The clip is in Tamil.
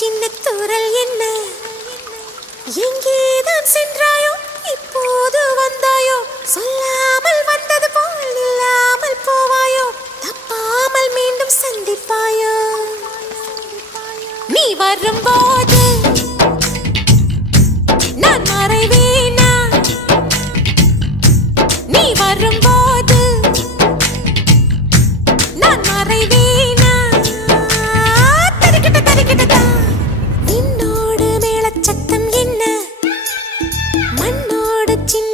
சின்ன தூரல் என்ன எங்கேதான் சென்றாயோ இப்போது வந்தாயோ சொல்லாமல் வந்தது போல் இல்லாமல் போவாயோ தப்பாமல் மீண்டும் சந்திப்பாயோ நீ வரும்போது நான் மறைவேனா நீ வரும்போது நான் மறைவேனா தரிக்கிட்ட தரிக்கிட்டதா நின்னோடு மேளச்சத்தம் என்ன மண்ணோடு சின்ன